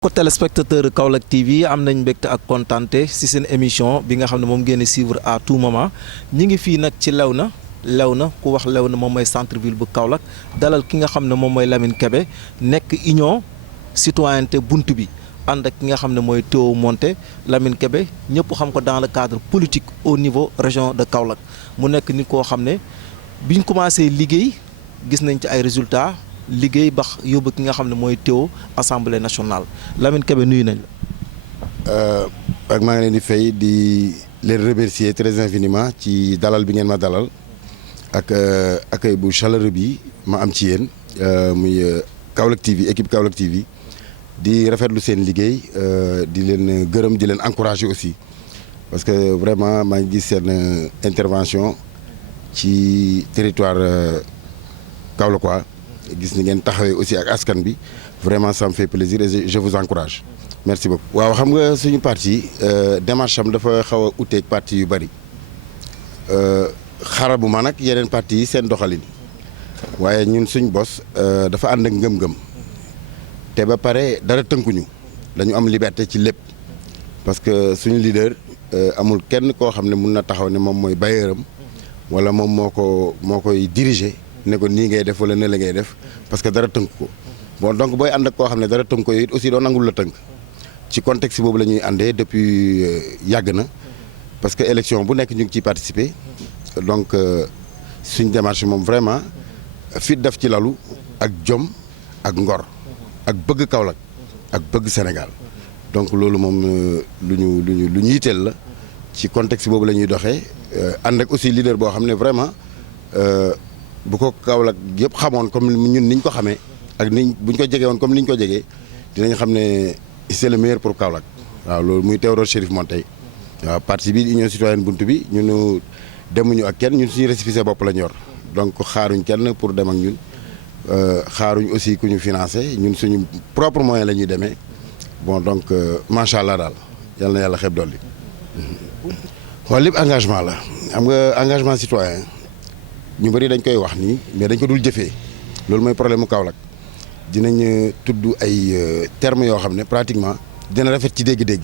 ko téléspectateur Kaolack TV am nañ mbégte ak kontaante ci seen émission bi nga xam ne moom ngeen di suivre à tout moment ñi ngi fii nag ci Léona ku wax Léona moom mooy centre ville bu Kaolack dalal ki nga xam ne moom mooy Lamine Kébé nekk union citoyenneté bunt bi ànd ak ki nga xam ne mooy Théo Monté Lamine Kébé ñëpp xam ko dans le cadre politique au niveau région de Kaolack mu nekk nit koo xam ne biñ commencé liggéey gis nañ ci ay résultats. liggéey bax yóbbu ki nga xam ne mooy Théo assemblée nationale Lamine Kébé nuyu nañ la. ak maa ngi leen di fay di leen remercier très infiniment ci dalal bi ngeen ma dalal ak accueil bu chaleureux bi ma am ci yéen muy Kaolack TV équipe Kaolack TV di rafetlu seen liggéey di leen gërëm di leen encourager aussi parce que vraiment maa ngi gis seen intervention ci territoire kaolackois gis ni ngeen taxawee aussi ak askan bi vraiment ça me fait plaisir et je vous encourage merci beaucoup. waaw xam nga suñu parti démarche am dafa xaw a uteeg parti yu bëri xarabu ma nag yeneen parti yi seen doxalin waaye ñun suñ bos dafa ànd ak ngëm-ngëm te ba pare dara tënkuñu dañu am liberté ci lépp parce que suñu leader amul kenn koo xam ne mun na taxaw ne moom mooy bailleuram wala moom moo koy diriger. ne ko nii ngay def wala ne la ngay def parce que dara tënk ko bon donc booy ànd ak koo xam ne dara tënk ko it aussi doo nangul la tënk ci contexte boobu la ñuy àndee depuis yàgg na parce que élection bu nekk ñu ngi ciy participer donc suñ démarche moom vraiment fit daf ci lalu ak jom ak ngor ak bëgg Kaolack ak bëgg Sénégal donc loolu moom lu ñu yitteel la ci contexte boobu la ñuy doxee ànd ak aussi leader boo xam ne vraiment bu ko Kaolack yëpp xamoon comme ñun niñ ko xamee ak niñ buñ ko jegee woon comme niñ ko jegee dinañ xam ne c'est le meilleur pour Kaolack waaw loolu muy Théodore Chérif Monteil waaw parti bi union citoyenne bunt bi ñunu demuñu ak kenn ñun suñu récépissé bopp la ñor donc xaaruñ kenn pour dem ak ñun xaaruñ aussi ku ñu financé ñun suñu propre moyen la ñuy demee bon donc macha allah daal yal na yàlla xeeb dolli waaw lépp engagement la xam nga engagement citoyen ñu bëri dañ koy wax nii mais dañ ko dul jëfee loolu mooy problème mu Kaolack dinañ tudd ay termes yoo xam ne pratiquement dina rafet ci dégg-dégg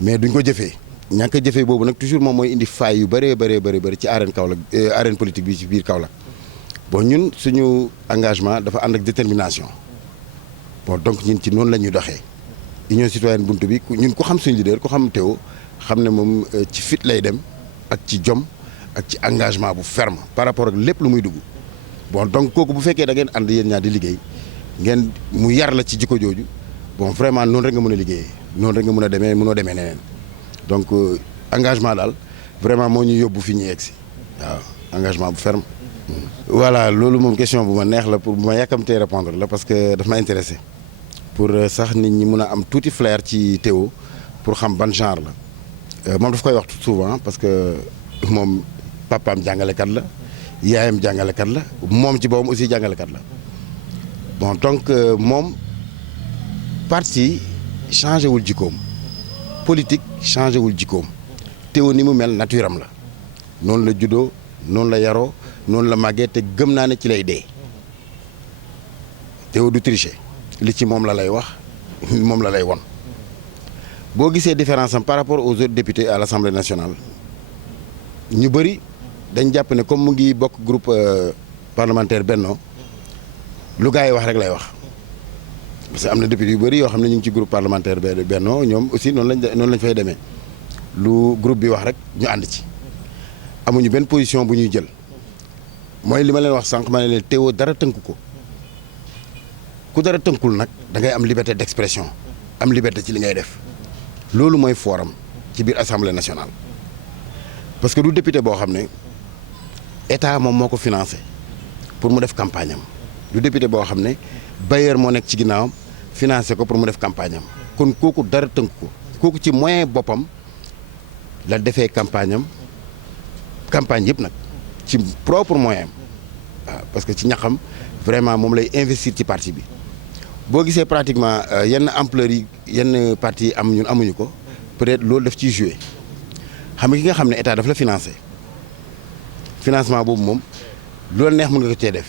mais duñ ko jëfee ñàkk a jëfee boobu nag toujours moom mooy indi faay yu bëree bëri ci arène Kaolack arène politique bi ci biir Kaolack bon ñun suñu engagement dafa ànd ak détermination bon donc ñun ci noonu la ñuy doxee union citoyenne bunt bi ñun ku xam suñu leader ku xam Théo xam ne moom ci fit lay dem ak ci jom ak ci engagement bu ferme par rapport ak lépp lu muy dugg bon donc kooku bu fekkee da ngeen ànd yéen ñaar di liggéey ngeen mu yar la ci jikko jooju bon vraiment noonu rek nga mën a liggéeyee noonu rek nga mën a demee mënoo demee neneen donc engagement daal vraiment moo ñu yóbbu fi ñu egg si waaw engagement bu ferme. voilà loolu moom question bu ma neex la pour bu ma yàkkamtee répondre la parce que daf ma intéressé pour sax nit ñi mun a am tuuti flair ci Théo pour xam ban genre la moom daf koy wax souvent parce que moom. papaam jàngalekat la yaayam jàngalekat la moom ci boppam aussi jàngalekat la bon donc moom parti changé wul jikkoom politique changé wul jikkoom Théo ni mu mel nature am la noonu la juddoo noonu la yaroo noonu la màggee te gëm naa ne ci lay dee Théo du tricher li ci moom la lay wax moom la lay won boo gisee différence am par rapport aux autres députés à l'Assemblée nationale ñu bëri dañ jàpp ne comme mu ngi bokk groupe parlementaire Benno lu gars yi wax rek lay wax parce que am na député yu bëri yoo xam ne ñu ngi ci groupe parlementaire Benno ñoom aussi noonu lañ fay demee lu groupe bi wax rek ñu ànd ci amuñu benn position bu ñuy jël mooy li ma leen wax sànq ma ne leen Théo dara tënku ko ku dara tënkul nag da ngay am liberté d'expression am liberté ci li ngay def loolu mooy forum ci biir assemblée nationale parce que du député boo xam ne état moom moo ko financé pour mu def campagne am du député boo xam ne bailleur moo nekk ci ginnaawam financé ko pour mu def campagne am kon kooku dara tënk ko kooku ci moyen boppam la defee campagne am campagne yëpp nag ci propre moyen am waaw parce que ci ñaxam vraiment moom lay investir ci parti bi boo gisee pratiquement yenn ampleur yi yenn parti yi am ñun amuñu ko peut-être loolu daf ciy joué xam nga ki nga xam ne état daf la financé financement boobu moom lu la neex mën nga ko cee def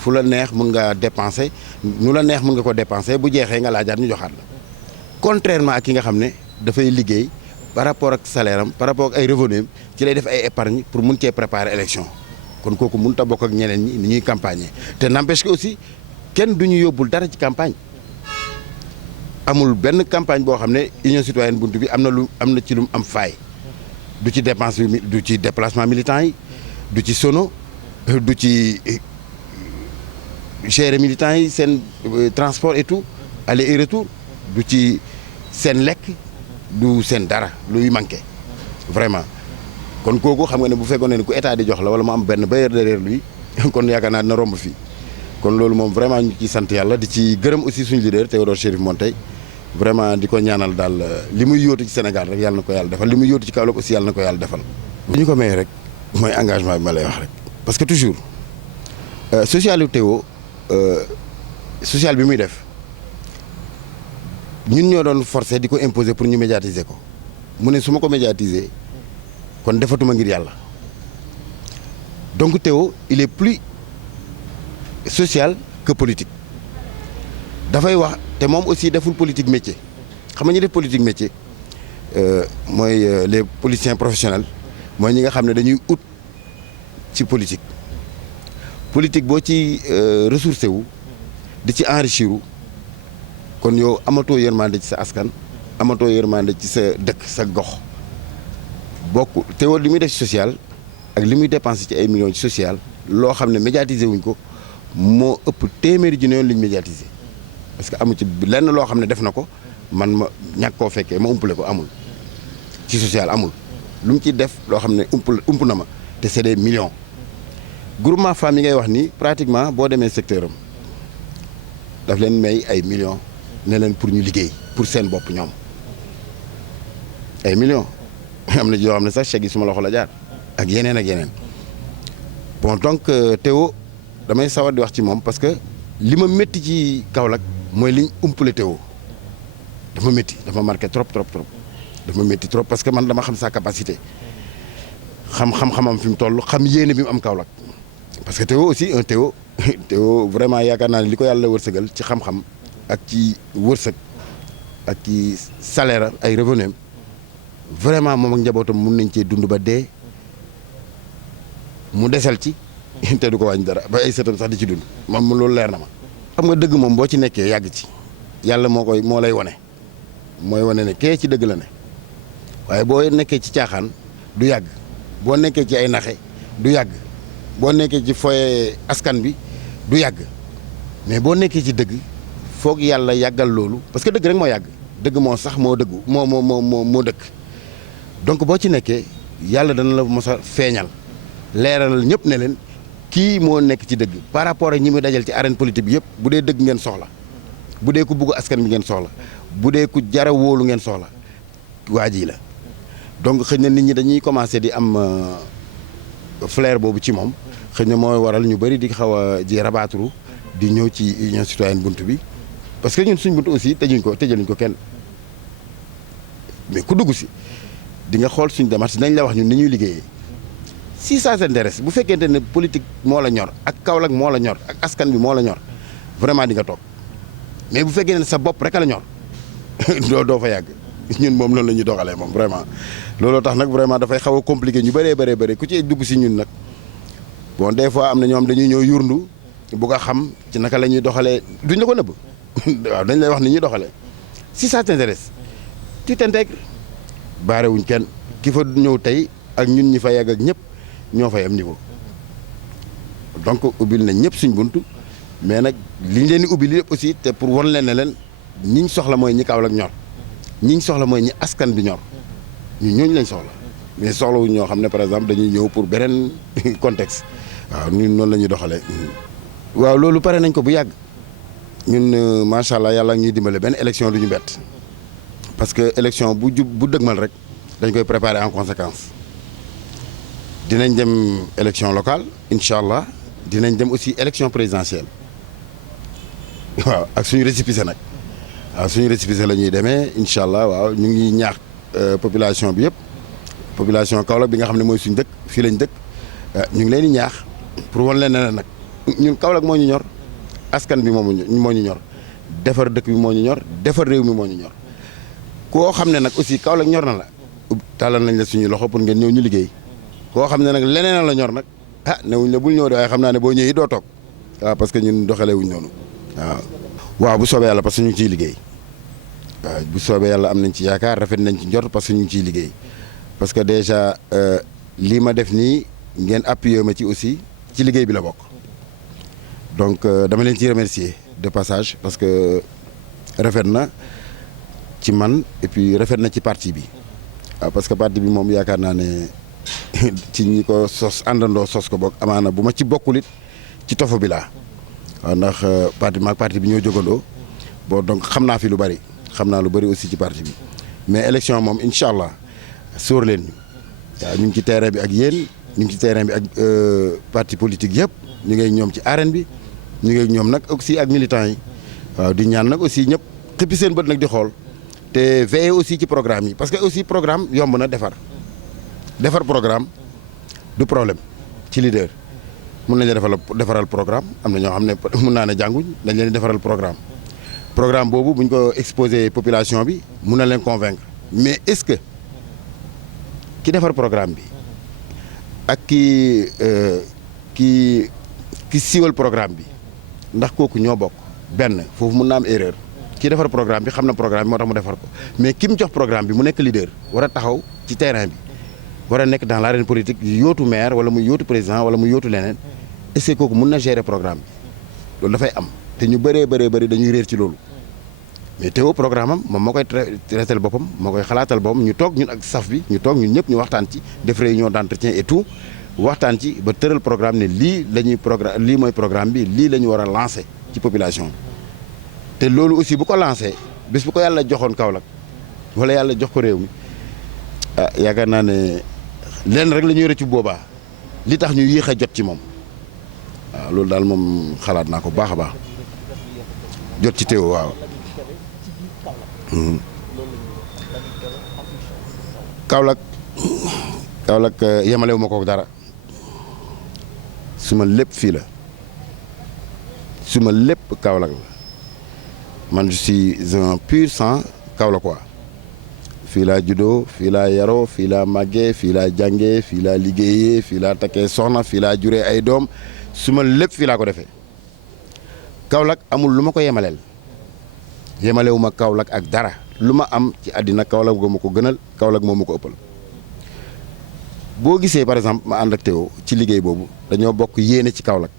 fu la neex mën nga dépenser nu la neex mën nga ko dépenser bu jeexee nga laajaat ñu joxaat la contrairement ak ki nga xam ne dafay liggéey par rapport ak salaire am par rapport ak ay revenus ci lay def ay épargne pour mun cee préparer élection kon kooku mënut a bokk ak ñeneen ñi ni ñuy campagner te n'empêche que aussi kenn du ñu yóbbul dara ci campagne amul benn campagne boo xam ne Union Citoyenne Buntu bi am na ci lu am faay du ci dépense bi du ci déplacement militant yi du ci sono du ci gérer militants yi seen transport et tout aller et retour du ci seen lekk du seen dara luy manqué vraiment kon kooku xam nga ne bu fekkoon ne ku état di jox la wala mu am benn bailleur derrière lui kon yaakaar naa dina romb fii kon loolu moom vraiment ñu ciy sant yàlla di ci gërëm aussi suñu leader Théodore Chérif Monteil vraiment di ko ñaanal daal li muy yóotu ci Sénégal rek yàlla na ko yàlla defal li muy yóotu ci Kaolack aussi yàlla na ko yàlla defal. li ñu ko may rek mooy engagement bi ma lay wax rek parce que toujours social Théo social bi muy def ñun ñoo doon forcé di ko imposer pour ñu médiatiser ko mu ne su ma ko médiatiser kon defatuma ngir yàlla donc Théo il est plus social que politique dafay wax te moom aussi deful politique métier xam nga ñu def politique métier mooy les politiciens professionnels mooy ñi nga xam ne dañuy ut ci politique boo ci ressourcé wu di ci enrichir wu kon yow amatoo yërmande ci sa askan amatoo yërmande ci sa dëkk sa gox bokk Théo li muy def ci social ak li muy dépensé ci ay millions ci social loo xam ne médiatiser wuñ ko moo ëpp téeméeri junni yoon li ñu médiatiser parce que amu ci lenn loo xam ne def na ko man ma ñàkk koo fekkee ma umpale ko amul ci social amul lu mu ci def loo xam ne ump na ma te c'est des millions groupement femmes yi ngay wax ni pratiquement boo demee secteur am daf leen may ay millions ne leen pour ñu liggéey pour seen bopp ñoom ay millions am na yoo xam ne sax chèque yi suma loxo la jaar ak yeneen bon donc Théo damay sawar di wax ci moom parce que li ma métti ci Kaolack mooy liñ umpale Théo dafa métti dafa marqué trop dafa métti trop parce que man dama xam sa capacité xam-xamam fi mu toll xam yéene bi mu am Kaolack parce que Théo aussi un Théo vraiment yaakaar naa ne li ko yàlla wërsëgal ci xam-xam ak ci wërsëg ak ci salaire ay revenu vraiment moom ak njabootam mun nañ cee dund ba dee mu desal ci te du ko wàññi dara ba ay sëtam sax di ci dund moom loolu leer na ma. xam nga dëgg moom boo ci nekkee yàgg ci yàlla moo lay wane mooy wane ne kee ci dëgg la ne waaye boo nekkee ci caaxaan du yàgg boo nekkee ci ay naxe du yàgg boo nekkee ci foye askan bi du yàgg mais boo nekkee ci dëgg foog yàlla yàggal loolu parce que dëgg rek moo yàgg dëgg moo sax moo dëggu moo dëkk donc boo ci nekkee yàlla dana la mos a feeñal leeralal ñëpp ne leen kii moo nekk ci dëgg par rapport ak ñi muy dajal ci arène politique bi yëpp bu dee dëgg ngeen soxla bu dee ku bugg askan bi ngeen soxla bu dee ku jara wóolu ngeen soxla waa ji la donc xëy na nit ñi dañuy commencé di am flair boobu ci moom xëy na mooy waral ñu bëri di xaw a ji rabaatru di ñëw ci Union Citoyenne Buntu bi parce que ñun suñ buntu aussi tëjaluñ ko kenn mais ku dugg si di nga xool suñ démarche nañ la wax ñun ni ñuy liggéeyee si ça s'intéresse bu fekkente ne politique moo la ñor ak Kaolack moo la ñor ak askan bi moo la ñor vraiment di nga toog mais bu fekkee ne sa bopp rek a la ñor doo fa yàgg ñun moom loolu la ñuy doxalee moom vraiment looloo tax nag vraiment dafay xaw a compliqué ñu bëree ku ci dugg si ñun nag bon des fois am na ñoom dañuy ñëw yurndu bugg a xam ci naka la ñuy doxalee duñ la ko nëbb waaw dañ lay wax ni ñuy doxalee si ça t'intéresse tu t'intègres baare wuñ kenn ki fa ñëw tey ak ñun ñi fa yàgg ak ñëpp ñoo fay am niveau donc ubbil nañ ñëpp suñ buntu mais nag liñ leen di ubbi li lépp aussi te pour wan leen ne leen ñiñ soxla mooy ñi Kaolack ñor ñiñ soxla mooy ñi askan bi ñor ñooñu lañ soxla mais soxlawuñ ñoo xam ne par exemple dañuy ñëw pour beneen contexte waaw ñun noonu la ñuy doxalee. waaw loolu pare nañ ko bu yàgg ñun macha allah yàlla ñuy dimbale benn élection du ñu bett parce que élection bu dëgmal rek dañ koy préparer en conséquence dinañ dem élection locale incha allah dinañ dem aussi élection présidentielle waaw ak suñu récépissé nag waaw suñu récépissé la ñuy demee incha allah waaw ñu ngi ñaax population bi yëpp population Kaolack bi nga xam ne mooy suñu dëkk fii lañ dëkk ñu ngi leen di ñaax pour wan leen ne nag ñun Kaolack moo ñu ñor askan bi moo ñu ñor defar dëkk bi moo ñu ñor defar réew mi moo ñu ñor koo xam ne nag aussi Kaolack ñor na la tàllal nañ la suñu loxo pour ngeen ñëw ñu liggéey koo xam ne nag leneen la ñor nag ah newuñ la bul ñëw de waaye xam naa ne boo ñëwee doo toog waaw parce que ñun doxalee wuñ noonu waaw bu soobee yàlla parce que ñu ngi ciy liggéey waaw bu soobee yàlla am nañ ci yaakaar rafet nañ ci njort parce que ñu ngi ciy liggéey parce que déjà lii ma def nii ngeen appuyé ma ci aussi ci liggéey bi la bokk donc dama leen ciy remercier de passage parce que rafet na ci man et puis rafet na ci parti bi waaw parce que parti bi moom yaakaar naa ne ci ñi ko sos àndandoo sos ko bokk amaana bu ma ci bokkul it ci tofo bi laa waaw ndax parti bi ñoo jógandoo bon donc xam naa fi lu bari xam naa lu bari aussi ci parti bi mais élection moom incha allah sóor leen ñu waaw ñu ngi ci terrain bi ak yéen ñu ngi ci terrain bi ak parti politique yëpp ñu ngi ñoom ci arène bi ñu ngi ñoom nag aussi ak militants yi waaw di ñaan nag aussi ñëpp xippi seen bët nag di xool te veiller aussi ci programme yi parce que aussi programme yomb na defar programme du problème ci leader mun nañu defaral programme am na ñoo xam ne mun naa ne jànguñ dañ leen di defaral programme boobu bu ñu ko exposé population bi mun na leen convaincre mais est-ce que ki defar programme bi ak ki siiwal programme bi ndax kooku ñoo bokk benn foofu mun na am erreur ki defar programme bi xam na programme bi moo tax mu defar ko mais ki mu jox programme bi mu nekk leader war a taxaw ci terrain bi war a nekk dans l'arène politique yóotu maire wala muy yóotu président wala muy yóotu leneen est-ce que kooku mun na gérer programme bi loolu dafay am te ñu bëree dañuy réer ci loolu mais teewoo programme am moom moo koy traité boppam moo koy xalaatal boppam ñu toog ñun ak staff bi ñu toog ñun ñëpp ñu waxtaan ci def réunion d'entretien et tout waxtaan ci ba tëral programme ne lii mooy programme bi lii la ñu war a lancer ci population bi te loolu aussi bu ko lancé bés bu ko yàlla joxoon Kaolack wala yàlla jox ko réew mi ah yaakaar naa ne lenn rek la ñuy rëccu boobaa li tax ñu yéex a jot ci moom waaw loolu daal moom xalaat naa ko baax a baax jot ci teew waaw. Kaolack yemalewu ma ko dara suma lépp fii la suma lépp Kaolack la man je suis un pur sang Kaolackois fii laa juddoo fii laa yaroo fii laa màggee fii laa jàngee fii laa liggéeyee fii laa takkee soxna fii laa juree ay doom suma lépp fii laa ko defee Kaolack amul lu ma ko yemaleel yemalewu ma Kaolack ak dara lu ma am ci àddina Kaolack moo ma ko gënal Kaolack moo ma ko ëppal boo gisee par exemple ma ànd ak Théo ci liggéey boobu dañoo bokk yéene ci Kaolack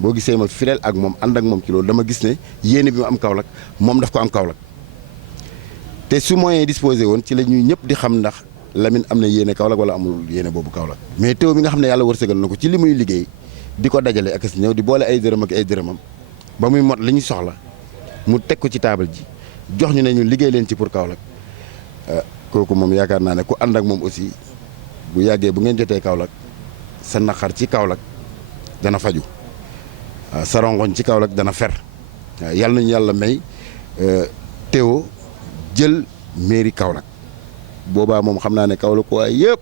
boo gisee ma fidèle ak moom ànd ak moom ci loolu dama gis ne yéene bi ma am Kaolack moom daf ko am Kaolack te su moyen disposé woon ci la ñuy ñëpp di xam ndax Lamine am na yéene Kaolack wala amul yéene boobu Kaolack mais Théo mi nga xam ne yàlla wërsëgal na ko ci li muy liggéey di ko dajale ak si ñëw di boole ay dërëm ak ay dërëmam ba muy mot li ñu soxla mu teg ko ci taabal ji jox ñu ne ñu liggéey leen ci pour Kaolack kooku moom yaakaar naa ne ku ànd ak moom aussi bu yàggee bu ngeen jotee Kaolack sa naqar ci Kaolack dana faju sa rongoñ ci Kaolack dana fer yàlla nañu yàlla may Théo jël mairie Kaolack boobaa moom xam naa ne Kaolack waaye yëpp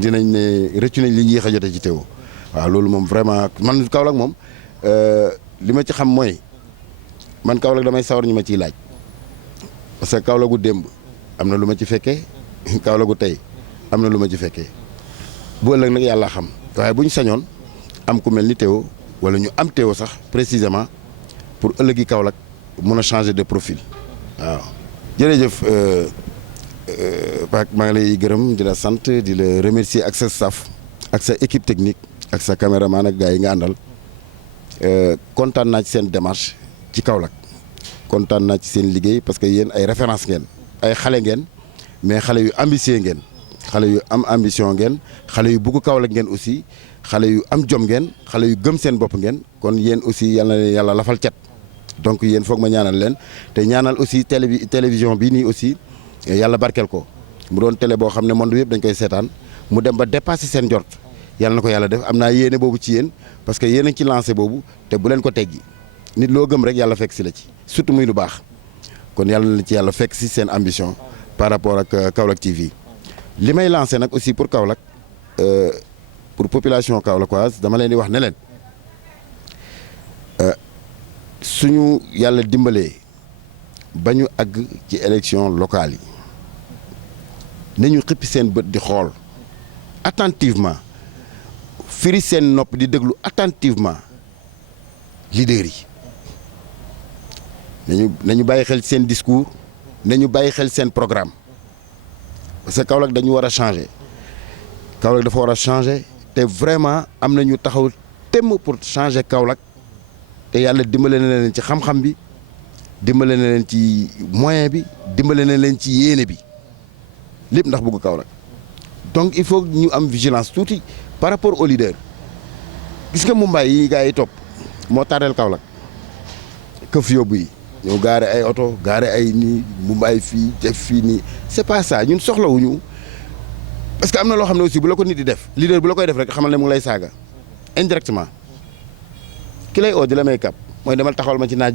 dinañ ne rëccu nañ li ñu yéex a jotee ci Théo waaw loolu moom vraiment man Kaolack moom li ma ci xam mooy man Kaolack damay sawar ñu ma ciy laaj parce que Kaolack gu démb am na lu ma ci fekkee Kaolack gu tey am na lu ma ci fekkee bu ëllëg nag yàlla xam waaye bu ñu sañoon am ku mel ni Théo wala ñu am Théo sax précisément pour ëllëgi Kaolack mun a changer de profil waaw. jërëjëf Pac maa ngi lay gërëm di la sant di la remercier ak sa staff ak sa équipe technique ak sa caméraman ak gars yi nga àndal kontaan naa ci seen démarche ci Kaolack kontaan naa ci seen liggéey parce que yéen ay référence ngeen ay xale ngeen mais xale yu ambitieux ngeen xale yu am ambition ngeen xale yu bugg Kaolack ngeen aussi xale yu am jom ngeen xale yu gëm seen bopp ngeen kon yéen aussi yal na leen yàlla lafal cet donc yéen foog ma ñaanal leen te ñaanal aussi télévision bii nii aussi yàlla barkeel ko mu doon télé boo xam ne monde yëpp dañ koy seetaan mu dem ba dépasser seen njort yàlla na ko yàlla def am naa yéene boobu ci yéen parce que yéen a ci lancé boobu te bu leen ko teggi nit loo gëm rek yàlla fekk si la ci surtout muy lu baax kon yàlla na ci yàlla fekk si seen ambition par rapport ak Kaolack TV li may lancé nag aussi pour Kaolack pour population kaolackoise dama leen di wax ne leen suñu yàlla dimbalee ba ñu àgg ci élection locale yi nañu xippi seen bët di xool attentivement firi seen nopp di déglu attentivement leaders yi nañu bàyyi xel seen discours nañu bàyyi xel seen programme parce que Kaolack dañu war a changer Kaolack dafa war a changer te vraiment am na ñu taxaw temm pour changer Kaolack te yàlla dimbale na leen ci xam-xam bi dimbale na leen ci moyen bi dimbale na leen ci yéene bi lépp ndax bëgg Kaolack donc il faut ñu am vigilance tuuti par rapport aux leaders gis nga Mumbai yi gars yi topp moo tardeel Kaolack këf yóbbu yi ñëw gaare ay oto gaare ay nii Mumbai fii def fii nii c'est pas ça ñun soxlawuñu parce que am na loo xam ne aussi bu la ko nit di def leader bu la koy def rek xamal ne mu ngi lay saaga indirectement ki lay oo di la may kap mooy demal taxawal ma ci naaj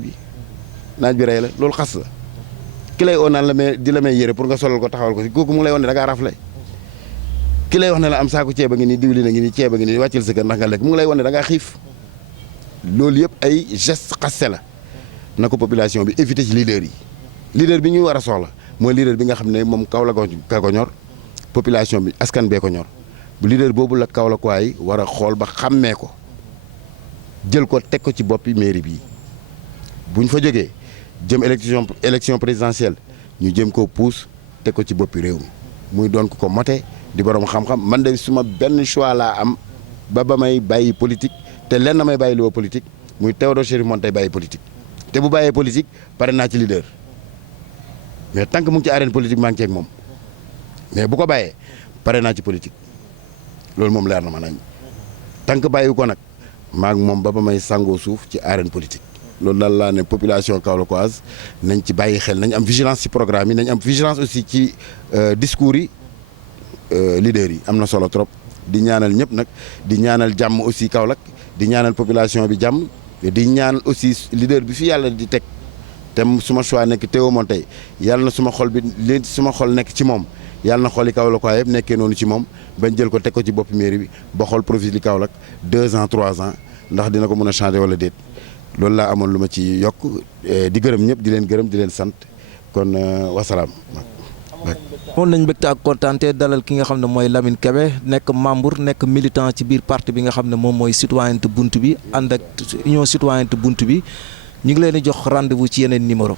bi rey la loolu xas la ki lay oo naan la may di la may yére pour nga solal ko taxawal ko si kooku mu ngi lay wan ne da ngaa rafle ki lay wax ne la am saako ceeb a ngi nii diwlin a ngi nii ceeb a ngi nii wàccil sa kër ndax nga lekk mu ngi lay wan ne da ngaa xiif loolu yëpp ay geste xaste la na ko population bi éviter ci leader yi leader bi ñuy war a soxla mooy leader bi nga xam ne moom Kaolack ka ko ñor population bi askan bee ko ñor bu leader boobu la Kaolack waay war a xool ba xàmmee ko jël ko teg ko ci boppi mairie bi bu ñu fa jógee jëm élection présidentielle ñu jëm koo puus teg ko ci boppi réew mi muy doon ko mote di borom xam-xam man de suma benn choix laa am ba may bàyyi politique te lenn na may bàyyi loo politique muy Théodore Chérif Monteil bàyyi politique te bu bàyyee politique pare naa ci leader mais tant que mu ngi ci arène politique maa ngi ceeg moom mais bu ko bàyyee pare naa ci politique loolu moom leer na ma nañ tant que bàyyi ko nag maa ngi moom ba may sangoo suuf ci arène politique loolu daal laa ne population kaolackoise nañ ci bàyyi xel nañ am vigilance ci programme yi nañ am vigilance aussi ci discours yi leaders yi am na solo trop di ñaanal ñëpp nag di ñaanal jàmm aussi Kaolack di ñaanal population bi jàmm di ñaanal aussi leader bi fi yàlla di teg te suma choix nekk Théo Monteil yàlla na suma xol bi li suma xol nekk ci moom yàlla na xooli Kaolack yëpp nekkee noonu ci moom bañ jël ko teg ko ci bopp mairie bi ba xool profil li Kaolack 2 ans 3 ans ndax dina ko mën a changer wala déet loolu laa amoon lu ma ci yokk di gërëm ñëpp di leen gërëm di leen sant kon wasalaam. moom nañ mbégte ak kontaante dalal ki nga xam ne mooy Lamine Kébé nekk membre nekk militant ci biir parti bi nga xam ne moom mooy citoyenneté bunt bi ànd ak union citoyenneté bunt bi ñu ngi leen di jox rendez-vous ci yeneen numéro